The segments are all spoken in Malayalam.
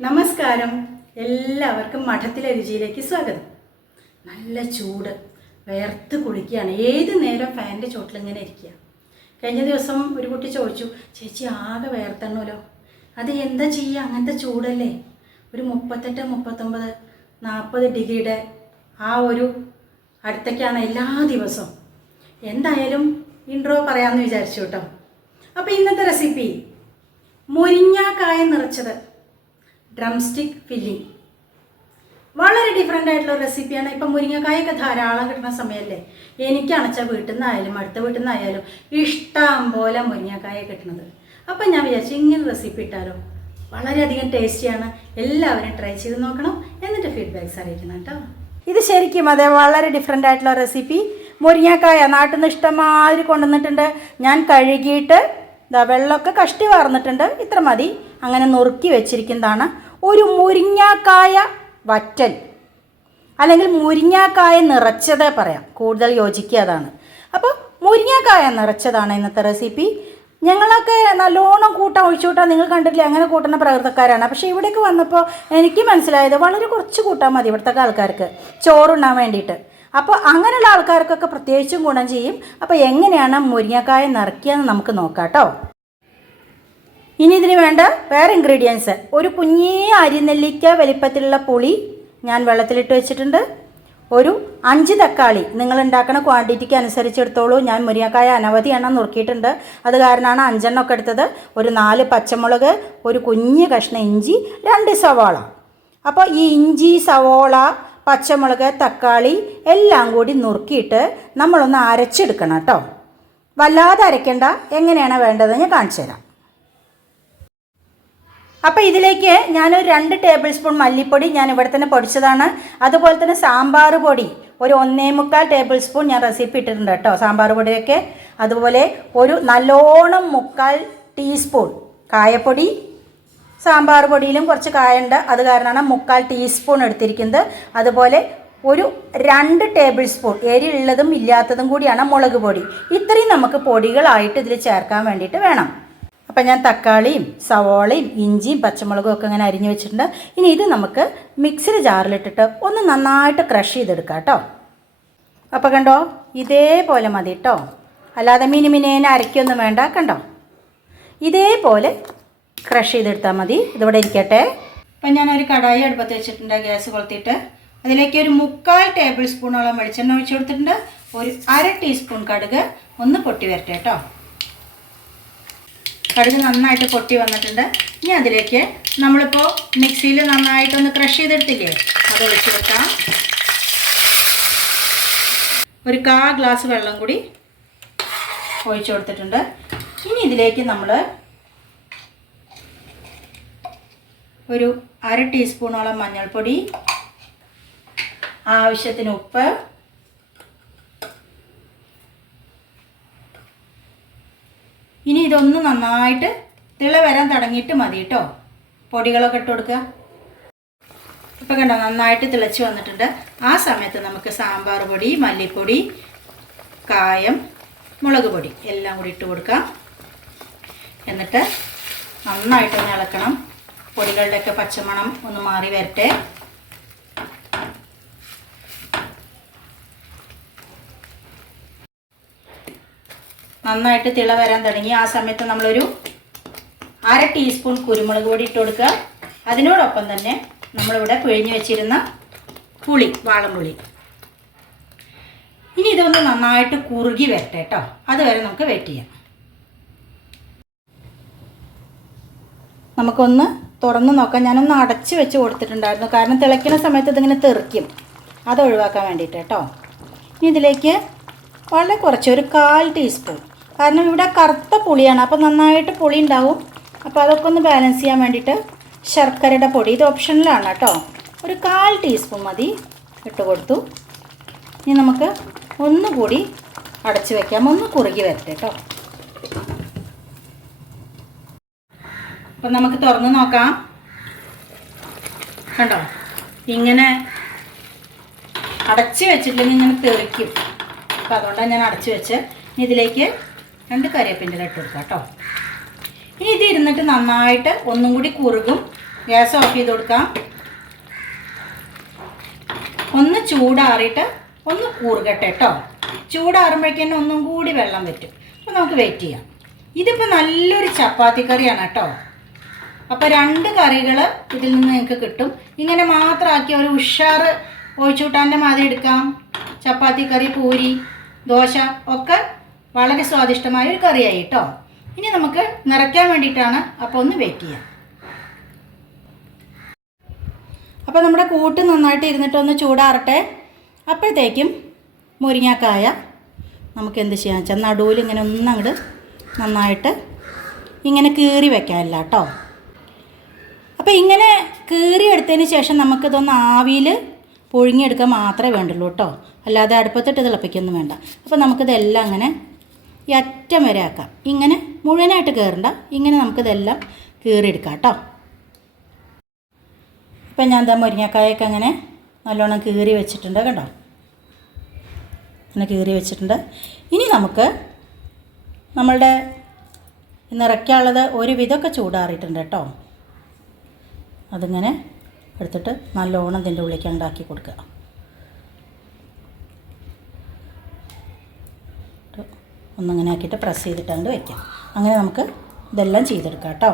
നമസ്കാരം. എല്ലാവർക്കും മഠത്തിലെ രുചിയിലേക്ക് സ്വാഗതം. നല്ല ചൂട് വേർത്ത് കുളിക്കുകയാണ്. ഏത് നേരം ഫാനിന്റെ ചോട്ടിൽ ഇങ്ങനെ ഇരിക്കുക? കഴിഞ്ഞ ദിവസം ഒരു കുട്ടി ചോദിച്ചു ചേച്ചി ആകെ വേർത്തണ്ണൂലോ? അത് എന്താ ചെയ്യുക അങ്ങനത്തെ ചൂടല്ലേ? ഒരു മുപ്പത്തെട്ട് മുപ്പത്തൊമ്പത് നാൽപ്പത് ഡിഗ്രിയുടെ ആ ഒരു അടുത്തേക്കാണ് എല്ലാ ദിവസവും. എന്തായാലും ഇൻട്രോ പറയാമെന്ന് വിചാരിച്ചു കേട്ടോ. അപ്പോൾ ഇന്നത്തെ റെസിപ്പി മുരിങ്ങാക്കായ നിറച്ചത്. ഡ്രംസ്റ്റിക് ഫില്ലിംഗ് വളരെ ഡിഫറെന്റ് ആയിട്ടുള്ള റെസിപ്പിയാണ് ഇപ്പം മുരിങ്ങക്കായൊക്കെ ധാരാളം കിട്ടുന്ന സമയമല്ലേ എനിക്കാണെച്ചാൽ വീട്ടിൽ നിന്നായാലും അടുത്ത വീട്ടിൽ നിന്നായാലും ഇഷ്ടം പോലെ മുരിങ്ങക്കായ കിട്ടുന്നത് അപ്പം ഞാൻ വിചാരിച്ചു ഇങ്ങനെ റെസിപ്പി ഇട്ടാലോ? വളരെയധികം ടേസ്റ്റിയാണ് എല്ലാവരും ട്രൈ ചെയ്ത് നോക്കണം. എന്നിട്ട് ഫീഡ്ബാക്ക്സ് അറിയിക്കണം കേട്ടോ. ഇത് ശരിക്കും അതെ വളരെ ഡിഫറെന്റ് ആയിട്ടുള്ള റെസിപ്പി മുരിങ്ങക്കായ നാട്ടിൽ നിന്ന് ഇഷ്ടമാതിരി കൊണ്ടുവന്നിട്ടുണ്ട്. ഞാൻ കഴുകിയിട്ട് ഇതാ വെള്ളമൊക്കെ കഷ്ടി വാർന്നിട്ടുണ്ട്. ഇത്ര മതി. അങ്ങനെ നുറുക്കി വെച്ചിരിക്കുന്നതാണ്. ഒരു മുരിങ്ങാക്കായ വറ്റൽ. അല്ലെങ്കിൽ മുരിങ്ങാക്കായ നിറച്ചത് പറയാം. കൂടുതൽ യോജിക്കുക അതാണ്. അപ്പോൾ മുരിങ്ങാക്കായ നിറച്ചതാണ് ഇന്നത്തെ റെസിപ്പി. ഞങ്ങളൊക്കെ നല്ലോണം കൂട്ടാൻ ഒഴിച്ചു കൂട്ടാൻ നിങ്ങൾ കണ്ടിട്ടില്ല അങ്ങനെ കൂട്ടുന്ന പ്രകൃതക്കാരാണ്. പക്ഷേ ഇവിടേക്ക് വന്നപ്പോൾ എനിക്ക് മനസ്സിലായത് വളരെ കുറച്ച് കൂട്ടാൻ മതി ഇവിടുത്തെ ആൾക്കാർക്ക്. ചോറുണ്ണാൻ വേണ്ടിയിട്ട്. അപ്പോൾ അങ്ങനെയുള്ള ആൾക്കാർക്കൊക്കെ പ്രത്യേകിച്ചും ഗുണം ചെയ്യും. അപ്പോൾ എങ്ങനെയാണ് മുരിങ്ങക്കായ നിറയ്ക്കുക എന്ന് നമുക്ക് നോക്കാം കേട്ടോ. ഇനി ഇതിന് വേണ്ട വേറെ ഇൻഗ്രീഡിയൻസ് ഒരു കുഞ്ഞേ അരിനെല്ലിക്ക വലിപ്പത്തിലുള്ള പുളി ഞാൻ വെള്ളത്തിലിട്ട് വെച്ചിട്ടുണ്ട്. ഒരു അഞ്ച് തക്കാളി നിങ്ങൾ ഉണ്ടാക്കുന്ന ക്വാണ്ടിറ്റിക്ക് അനുസരിച്ച് എടുത്തോളൂ ഞാൻ മുരിങ്ങക്കായ അനവധി എണ്ണം നുറുക്കിയിട്ടുണ്ട്. അത് കാരണമാണ് അഞ്ചെണ്ണം ഒക്കെ എടുത്തത്. ഒരു നാല് പച്ചമുളക് ഒരു കുഞ്ഞ് കഷ്ണം ഇഞ്ചി രണ്ട് സവാള. അപ്പോൾ ഈ ഇഞ്ചി സവാള പച്ചമുളക് തക്കാളി എല്ലാം കൂടി നുറുക്കിയിട്ട് നമ്മളൊന്ന് അരച്ചെടുക്കണം കേട്ടോ. വല്ലാതെ അരയ്ക്കേണ്ട. എങ്ങനെയാണ് വേണ്ടതെന്ന് ഞാൻ കാണിച്ചു തരാം അപ്പോൾ ഇതിലേക്ക് ഞാനൊരു രണ്ട് ടേബിൾ സ്പൂൺ മല്ലിപ്പൊടി ഞാൻ ഇവിടെ തന്നെ പൊടിച്ചതാണ്. അതുപോലെ തന്നെ സാമ്പാർ പൊടി ഒരു ഒന്നേ മുക്കാൽ ടേബിൾ സ്പൂൺ ഞാൻ റെസിപ്പി ഇട്ടിട്ടുണ്ട് കേട്ടോ സാമ്പാർ പൊടിയൊക്കെ. അതുപോലെ ഒരു നല്ലോണം മുക്കാൽ ടീസ്പൂൺ കായപ്പൊടി സാമ്പാർ പൊടിയിലും കുറച്ച് കായുണ്ട്. അത് കാരണമാണ് മുക്കാൽ ടീസ്പൂൺ എടുത്തിരിക്കുന്നത്. അതുപോലെ ഒരു രണ്ട് ടേബിൾ സ്പൂൺ എരിയുള്ളതും ഇല്ലാത്തതും കൂടിയാണ് മുളക് പൊടി. ഇത്രയും നമുക്ക് പൊടികളായിട്ട് ഇതിൽ ചേർക്കാൻ വേണ്ടിയിട്ട് വേണം. അപ്പം ഞാൻ തക്കാളിയും സവോളയും ഇഞ്ചിയും പച്ചമുളകും ഒക്കെ ഇങ്ങനെ അരിഞ്ഞു വെച്ചിട്ടുണ്ട്. ഇനി ഇത് നമുക്ക് മിക്സിയിൽ ജാറിലിട്ടിട്ട് ഒന്ന് നന്നായിട്ട് ക്രഷ് ചെയ്തെടുക്കാം കേട്ടോ. അപ്പോൾ കണ്ടോ ഇതേപോലെ മതി കേട്ടോ. അല്ലാതെ മിനിമിനേനെ അരയ്ക്കൊന്നും വേണ്ട കണ്ടോ? ഇതേപോലെ ക്രഷ് ചെയ്തെടുത്താൽ മതി. ഇതിവിടെ ഇരിക്കട്ടെ. അപ്പം ഞാനൊരു കടായി അടുപ്പത്ത് വെച്ചിട്ടുണ്ട് ഗ്യാസ് കൊളുത്തിയിട്ട്. അതിലേക്ക് ഒരു മുക്കാൽ ടേബിൾ സ്പൂണോളം വെളിച്ചെണ്ണ ഒഴിച്ചു കൊടുത്തിട്ടുണ്ട്. ഒരു അര ടീസ്പൂൺ കടുക് ഒന്ന് പൊട്ടി വരട്ടെ കേട്ടോ. കടുക് നന്നായിട്ട് പൊട്ടി വന്നിട്ടുണ്ട്. ഇനി അതിലേക്ക് നമ്മളിപ്പോൾ മിക്സിയിൽ നന്നായിട്ടൊന്ന് ക്രഷ് ചെയ്തെടുത്തില്ലേ? അത് ഒഴിച്ചു വെക്കാം ഒരു കാ ഗ്ലാസ് വെള്ളം കൂടി ഒഴിച്ചു കൊടുത്തിട്ടുണ്ട്. ഇനി ഇതിലേക്ക് നമ്മൾ ഒരു അര ടീസ്പൂണോളം മഞ്ഞൾപ്പൊടി ആവശ്യത്തിന് ഉപ്പ് ഇനി ഇതൊന്ന് നന്നായിട്ട് തിള വരാൻ തുടങ്ങിയിട്ട് മതി കേട്ടോ. പൊടികളൊക്കെ ഇട്ട് കൊടുക്കുക. ഇപ്പം കണ്ടോ നന്നായിട്ട് തിളച്ച് വന്നിട്ടുണ്ട്. ആ സമയത്ത് നമുക്ക് സാമ്പാർ പൊടി മല്ലിപ്പൊടി കായം മുളക് പൊടി എല്ലാം കൂടി ഇട്ട് കൊടുക്കാം. എന്നിട്ട് നന്നായിട്ടൊന്ന് ഇളക്കണം. പൊടികളുടെയൊക്കെ പച്ചമണം ഒന്ന് മാറി വരട്ടെ. നന്നായിട്ട് തിള വരാൻ തുടങ്ങി. ആ സമയത്ത് നമ്മളൊരു അര ടീസ്പൂൺ കുരുമുളക് പൊടി ഇട്ട് കൊടുക്കുക. അതിനോടൊപ്പം തന്നെ നമ്മളിവിടെ പിഴിഞ്ഞു വെച്ചിരുന്ന പുളി വാളംപുളി ഇനി ഇതൊന്ന് നന്നായിട്ട് കുറുകി വരട്ടെ കേട്ടോ അതുവരെ നമുക്ക് വെയിറ്റ് ചെയ്യാം. നമുക്കൊന്ന് തുറന്ന് നോക്കാം. ഞാനൊന്ന് അടച്ച് വെച്ച് കൊടുത്തിട്ടുണ്ടായിരുന്നു. കാരണം തിളയ്ക്കുന്ന സമയത്ത് ഇതിങ്ങനെ തെറിക്കും. അത് ഒഴിവാക്കാൻ വേണ്ടിയിട്ട് കേട്ടോ ഇനി ഇതിലേക്ക് വളരെ കുറച്ച് ഒരു കാൽ ടീസ്പൂൺ കാരണം ഇവിടെ കറുത്ത പുളിയാണ്. അപ്പോൾ നന്നായിട്ട് പുളി ഉണ്ടാവും. അപ്പോൾ അതൊക്കെ ഒന്ന് ബാലൻസ് ചെയ്യാൻ വേണ്ടിയിട്ട് ശർക്കരയുടെ പൊടി. ഇത് ഓപ്ഷനിലാണ് കേട്ടോ ഒരു കാൽ ടീസ്പൂൺ മതി. ഇട്ട് കൊടുത്തു. ഇനി നമുക്ക് ഒന്നുകൂടി അടച്ച് വെക്കാം. ഒന്ന് കുറുകി വരട്ടെ കേട്ടോ അപ്പം നമുക്ക് തുറന്ന് നോക്കാം. കണ്ടോ? ഇങ്ങനെ അടച്ച് വെച്ചിട്ടില്ലെങ്കിൽ ഇങ്ങനെ തെറിക്കും അപ്പോൾ അതുകൊണ്ടാണ് ഞാൻ അടച്ച് വെച്ച് ഇതിലേക്ക് രണ്ട് കറിവേപ്പിന്റെ ഇട്ട് കൊടുക്കുക കേട്ടോ. ഇനി ഇത് ഇരുന്നിട്ട് നന്നായിട്ട് ഒന്നും കൂടി കുറുകും. ഗ്യാസ് ഓഫ് ചെയ്ത് കൊടുക്കാം. ഒന്ന് ചൂടാറിയിട്ട് ഒന്ന് കൂറുകട്ടെ കേട്ടോ. ചൂടാറുമ്പോഴേക്കും ഒന്നും കൂടി വെള്ളം പറ്റും അപ്പോൾ നമുക്ക് വെയിറ്റ് ചെയ്യാം. ഇതിപ്പോൾ നല്ലൊരു ചപ്പാത്തി കറിയാണ് കേട്ടോ. അപ്പോൾ രണ്ട് കറികൾ ഇതിൽ നിന്ന് നിങ്ങൾക്ക് കിട്ടും. ഇങ്ങനെ മാത്രമാക്കി ഒരു ഉഷാർ ഒഴിച്ചൂട്ടാന്റെ മാതിരി എടുക്കാം. ചപ്പാത്തി കറി പൂരി ദോശ ഒക്കെ വളരെ സ്വാദിഷ്ടമായ ഒരു കറിയായി കേട്ടോ ഇനി നമുക്ക് നിറയ്ക്കാൻ വേണ്ടിയിട്ടാണ് അപ്പോൾ ഒന്ന് വെയിറ്റ് ചെയ്യാം. അപ്പോൾ നമ്മുടെ കൂട്ട് നന്നായിട്ട് ഇരുന്നിട്ട് ഒന്ന് ചൂടാറട്ടെ. അപ്പോഴത്തേക്കും മുരിങ്ങാക്കായ നമുക്ക് എന്ത് ചെയ്യാന്ന് വെച്ചാൽ നടുവിൽ ഇങ്ങനെ ഒന്നങ്ങോട്ട് നന്നായിട്ട് ഇങ്ങനെ കീറി വെക്കാനില്ല കേട്ടോ അപ്പോൾ ഇങ്ങനെ കീറി എടുത്തതിന് ശേഷം നമുക്കിതൊന്ന് ആവിയിൽ പുഴുങ്ങിയെടുക്കാൻ മാത്രമേ വേണ്ടുള്ളൂ കേട്ടോ അല്ലാതെ അടുപ്പത്തിട്ട് തിളപ്പിക്കൊന്നും വേണ്ട. അപ്പോൾ നമുക്കിതെല്ലാം അങ്ങനെ ഈ അറ്റം വരെ ആക്കാം. ഇങ്ങനെ മുഴുവനായിട്ട് കയറണ്ട ഇങ്ങനെ നമുക്കിതെല്ലാം കീറിയെടുക്കാം കേട്ടോ ഇപ്പം ഞാൻ എന്താ മുരിങ്ങക്കായൊക്കെ അങ്ങനെ നല്ലോണം കീറി വെച്ചിട്ടുണ്ട് കേട്ടോ അങ്ങനെ കീറി വെച്ചിട്ടുണ്ട്. ഇനി നമുക്ക് നമ്മളുടെ നിറയ്ക്കാനുള്ളത് ഒരുവിധമൊക്കെ ചൂടാറിയിട്ടുണ്ട് കേട്ടോ അതിങ്ങനെ എടുത്തിട്ട് നല്ലോണം ഇതിന്റെ ഉള്ളിലേക്ക് ഉണ്ടാക്കി കൊടുക്കുക ഇട്ട് ഒന്നിങ്ങനെ ആക്കിയിട്ട് പ്രസ് ചെയ്തിട്ട് അങ്ങോട്ട് വയ്ക്കാം അങ്ങനെ നമുക്ക് ഇതെല്ലാം ചെയ്തെടുക്കാം കേട്ടോ.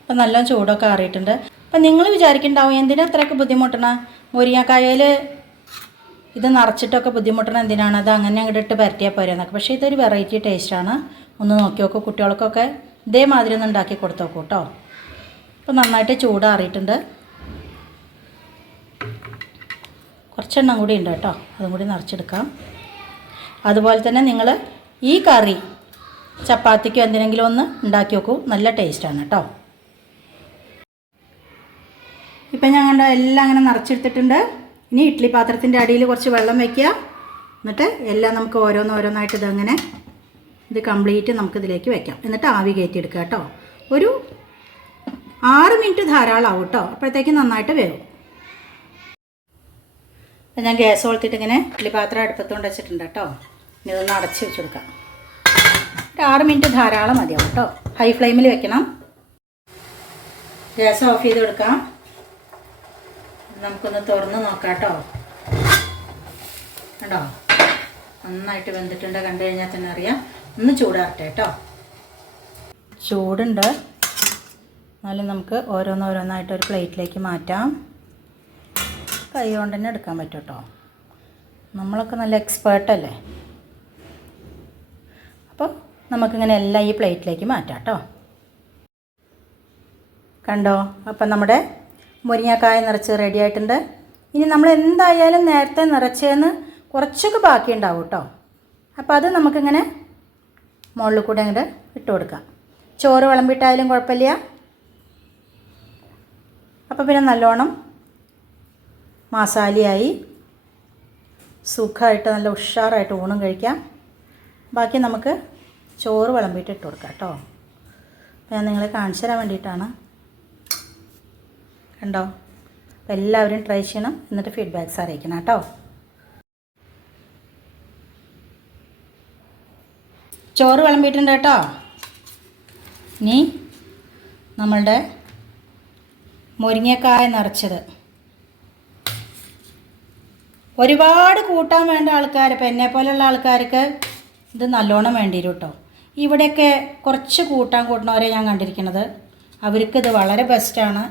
അപ്പം നല്ല ചൂടൊക്കെ ആറിയിട്ടുണ്ട്. അപ്പം നിങ്ങൾ വിചാരിക്കുന്നുണ്ടാവും എന്തിനാ അത്രയൊക്കെ ബുദ്ധിമുട്ടണ? മുരിങ്ങക്കായയിൽ ഇത് നിറച്ചിട്ടൊക്കെ ബുദ്ധിമുട്ടണം എന്തിനാണ്? അത് അങ്ങനെ അങ്ങോട്ട് ഇട്ട് പരട്ടിയാൽ പോരെ എന്നൊക്കെ. പക്ഷേ ഇതൊരു വെറൈറ്റി ടേസ്റ്റാണ് ഒന്ന് നോക്കി നോക്കൂ കുട്ടികൾക്കൊക്കെ ഇതേമാതിരി ഒന്ന് ഉണ്ടാക്കി കൊടുത്തു കേട്ടോ. അപ്പോൾ നന്നായിട്ട് ചൂടാറിയിട്ടുണ്ട് കുറച്ചെണ്ണം കൂടി ഉണ്ട് കേട്ടോ. അതും കൂടി നിറച്ചെടുക്കാം. അതുപോലെ തന്നെ നിങ്ങൾ ഈ കറി ചപ്പാത്തിക്കോ എന്തിനെങ്കിലും ഒന്ന് ഉണ്ടാക്കി നോക്കൂ. നല്ല ടേസ്റ്റാണ് കേട്ടോ ഇപ്പം ഞാൻ കണ്ട എല്ലാം അങ്ങനെ നിറച്ചെടുത്തിട്ടുണ്ട്. ഇനി ഇഡ്ഡലി പാത്രത്തിന്റെ അടിയിൽ കുറച്ച് വെള്ളം വയ്ക്കുക. എന്നിട്ട് എല്ലാം നമുക്ക് ഓരോന്ന് ഓരോന്നായിട്ട് ഇതങ്ങനെ ഇത് കംപ്ലീറ്റ് നമുക്കിതിലേക്ക് വയ്ക്കാം. എന്നിട്ട് ആവി കയറ്റിയെടുക്കുക കേട്ടോ ഒരു ആറ് മിനിറ്റ് ധാരാളമാവും കേട്ടോ അപ്പോഴത്തേക്ക് നന്നായിട്ട് വേവും. അപ്പം ഞാൻ ഗ്യാസ് കൊളുത്തിട്ട് ഇങ്ങനെ ഇഡ്ഡലി പാത്രം അടുപ്പത്തുകൊണ്ട് വെച്ചിട്ടുണ്ട് കേട്ടോ ഇനി ഇതൊന്ന് അടച്ച് വെച്ച് കൊടുക്കാം ഒരു ആറ് മിനിറ്റ് ധാരാളം മതിയാവും കേട്ടോ ഹൈ ഫ്ലെയിമിൽ വെക്കണം. ഗ്യാസ് ഓഫ് ചെയ്ത് കൊടുക്കാം നമുക്കൊന്ന് തുറന്ന് നോക്കാം കേട്ടോ കണ്ടോ? നന്നായിട്ട് വെന്തിട്ടുണ്ട്. കണ്ടു കഴിഞ്ഞാൽ തന്നെ അറിയാം. ഒന്ന് ചൂടാറട്ടെ കേട്ടോ ചൂടുണ്ട്. എന്നാലും നമുക്ക് ഓരോന്നോരോന്നായിട്ട് ഒരു പ്ലേറ്റിലേക്ക് മാറ്റാം. കൈ കൊണ്ട് തന്നെ എടുക്കാൻ പറ്റും കേട്ടോ നമ്മളൊക്കെ നല്ല എക്സ്പേർട്ടല്ലേ അപ്പോൾ നമുക്കിങ്ങനെ എല്ലാം ഈ പ്ലേറ്റിലേക്ക് മാറ്റാം കേട്ടോ. കണ്ടോ? അപ്പം നമ്മുടെ മുരിങ്ങക്കായ നിറച്ച് റെഡി ആയിട്ടുണ്ട്. ഇനി നമ്മൾ എന്തായാലും നേരത്തെ നിറച്ചതെന്ന് കുറച്ചൊക്കെ ബാക്കി ഉണ്ടാവും കേട്ടോ. അപ്പോൾ അത് നമുക്കിങ്ങനെ മുകളിൽ കൂടെ അങ്ങോട്ട് ഇട്ട് കൊടുക്കാം. ചോറ് വിളമ്പിട്ടായാലും കുഴപ്പമില്ല. അപ്പോൾ പിന്നെ നല്ലോണം മസാലയായി. സുഖമായിട്ട് നല്ല ഉഷാറായിട്ട് ഊണും കഴിക്കാം. ബാക്കി നമുക്ക് ചോറ് വിളമ്പിയിട്ട് ഇട്ട് കൊടുക്കാം കേട്ടോ. അപ്പോൾ ഞാൻ നിങ്ങളെ കാണിച്ചു തരാൻ വേണ്ടിയിട്ടാണ്. കണ്ടോ? അപ്പോൾ എല്ലാവരും ട്രൈ ചെയ്യണം. എന്നിട്ട് ഫീഡ്ബാക്ക്സ് അറിയിക്കണം കേട്ടോ. ചോറ് വിളമ്പിയിട്ടുണ്ട് കേട്ടോ. ഇനി നമ്മളുടെ മുരിങ്ങക്കായ നിറച്ചത്. ഒരുപാട് കൂട്ടാൻ വേണ്ട ആൾക്കാർ ഇപ്പം എന്നെ പോലെയുള്ള ആൾക്കാർക്ക് ഇത് നല്ലോണം വേണ്ടി വരും കേട്ടോ ഇവിടെയൊക്കെ കുറച്ച് കൂട്ടാൻ കൂട്ടുന്നവരെ ഞാൻ കണ്ടിരിക്കുന്നത്. ഇത് വളരെ ബെസ്റ്റാണ്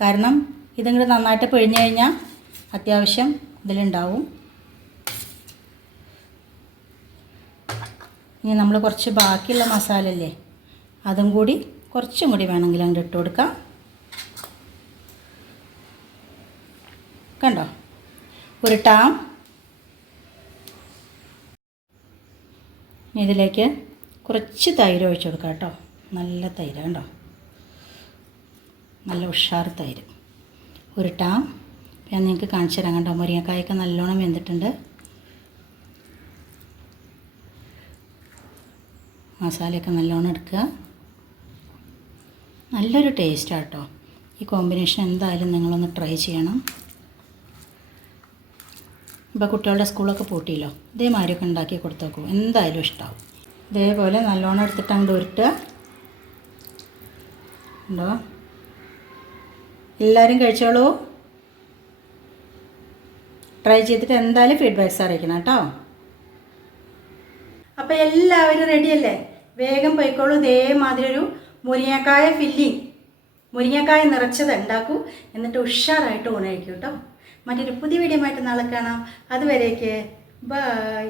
കാരണം ഇതിങ്ങോട്ട് നന്നായിട്ട് പിഴിഞ്ഞു കഴിഞ്ഞാൽ അത്യാവശ്യം ഇതിലുണ്ടാവും. ഇനി നമ്മൾ കുറച്ച് ബാക്കിയുള്ള മസാല അല്ലേ അതും കൂടി കുറച്ചും കൂടി വേണമെങ്കിൽ അങ്ങോട്ട് ഇട്ട് കൊടുക്കാം. കണ്ടോ? ഉരുട്ടാം ഇതിലേക്ക് കുറച്ച് തൈര് ഒഴിച്ചു കൊടുക്കാം കേട്ടോ. നല്ല തൈര് കണ്ടോ നല്ല ഉഷാർ തൈര്. ഉരുട്ടാം ഞാൻ നിങ്ങൾക്ക് കാണിച്ചു തരാം കേട്ടോ. മുരിങ്ങക്കായൊക്കെ നല്ലോണം വെന്തിട്ടുണ്ട്. മസാലയൊക്കെ നല്ലോണം എടുക്കുക. നല്ലൊരു ടേസ്റ്റാട്ടോ ഈ കോമ്പിനേഷൻ എന്തായാലും നിങ്ങളൊന്ന് ട്രൈ ചെയ്യണം. ഇപ്പോൾ കുട്ടികളുടെ സ്കൂളൊക്കെ പൂട്ടിയല്ലോ? ഇതേമാതിരിയൊക്കെ ഉണ്ടാക്കി കൊടുത്തു നോക്കൂ എന്തായാലും ഇഷ്ടമാവും ഇതേപോലെ നല്ലോണം എടുത്തിട്ട് അങ്ങോട്ട് ഉരുട്ടുക. ഉണ്ടോ? എല്ലാവരും കഴിച്ചോളൂ. ട്രൈ ചെയ്തിട്ട് എന്തായാലും ഫീഡ്ബാക്ക്സ് അറിയിക്കണം കേട്ടോ. അപ്പോൾ എല്ലാവരും റെഡിയല്ലേ വേഗം പോയിക്കോളൂ. ഇതേമാതിരി ഒരു മുരിങ്ങക്കായ ഫില്ലിങ് മുരിങ്ങക്കായ നിറച്ചത് ഉണ്ടാക്കൂ. എന്നിട്ട് ഉഷാറായിട്ട് ഊണഴിക്കൂ കേട്ടോ. മറ്റൊരു പുതിയ വീഡിയോ ആയിട്ട് നാളെ കാണാം. അതുവരേക്ക് ബൈ.